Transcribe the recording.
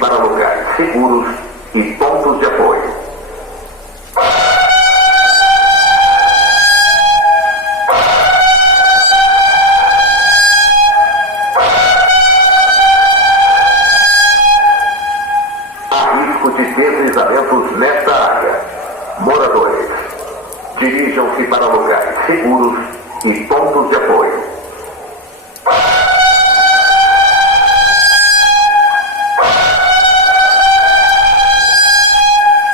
para locais seguros e pontos de apoio. Há risco de deslizamentos nesta área. Moradores, dirijam-se para locais seguros e pontos de apoio.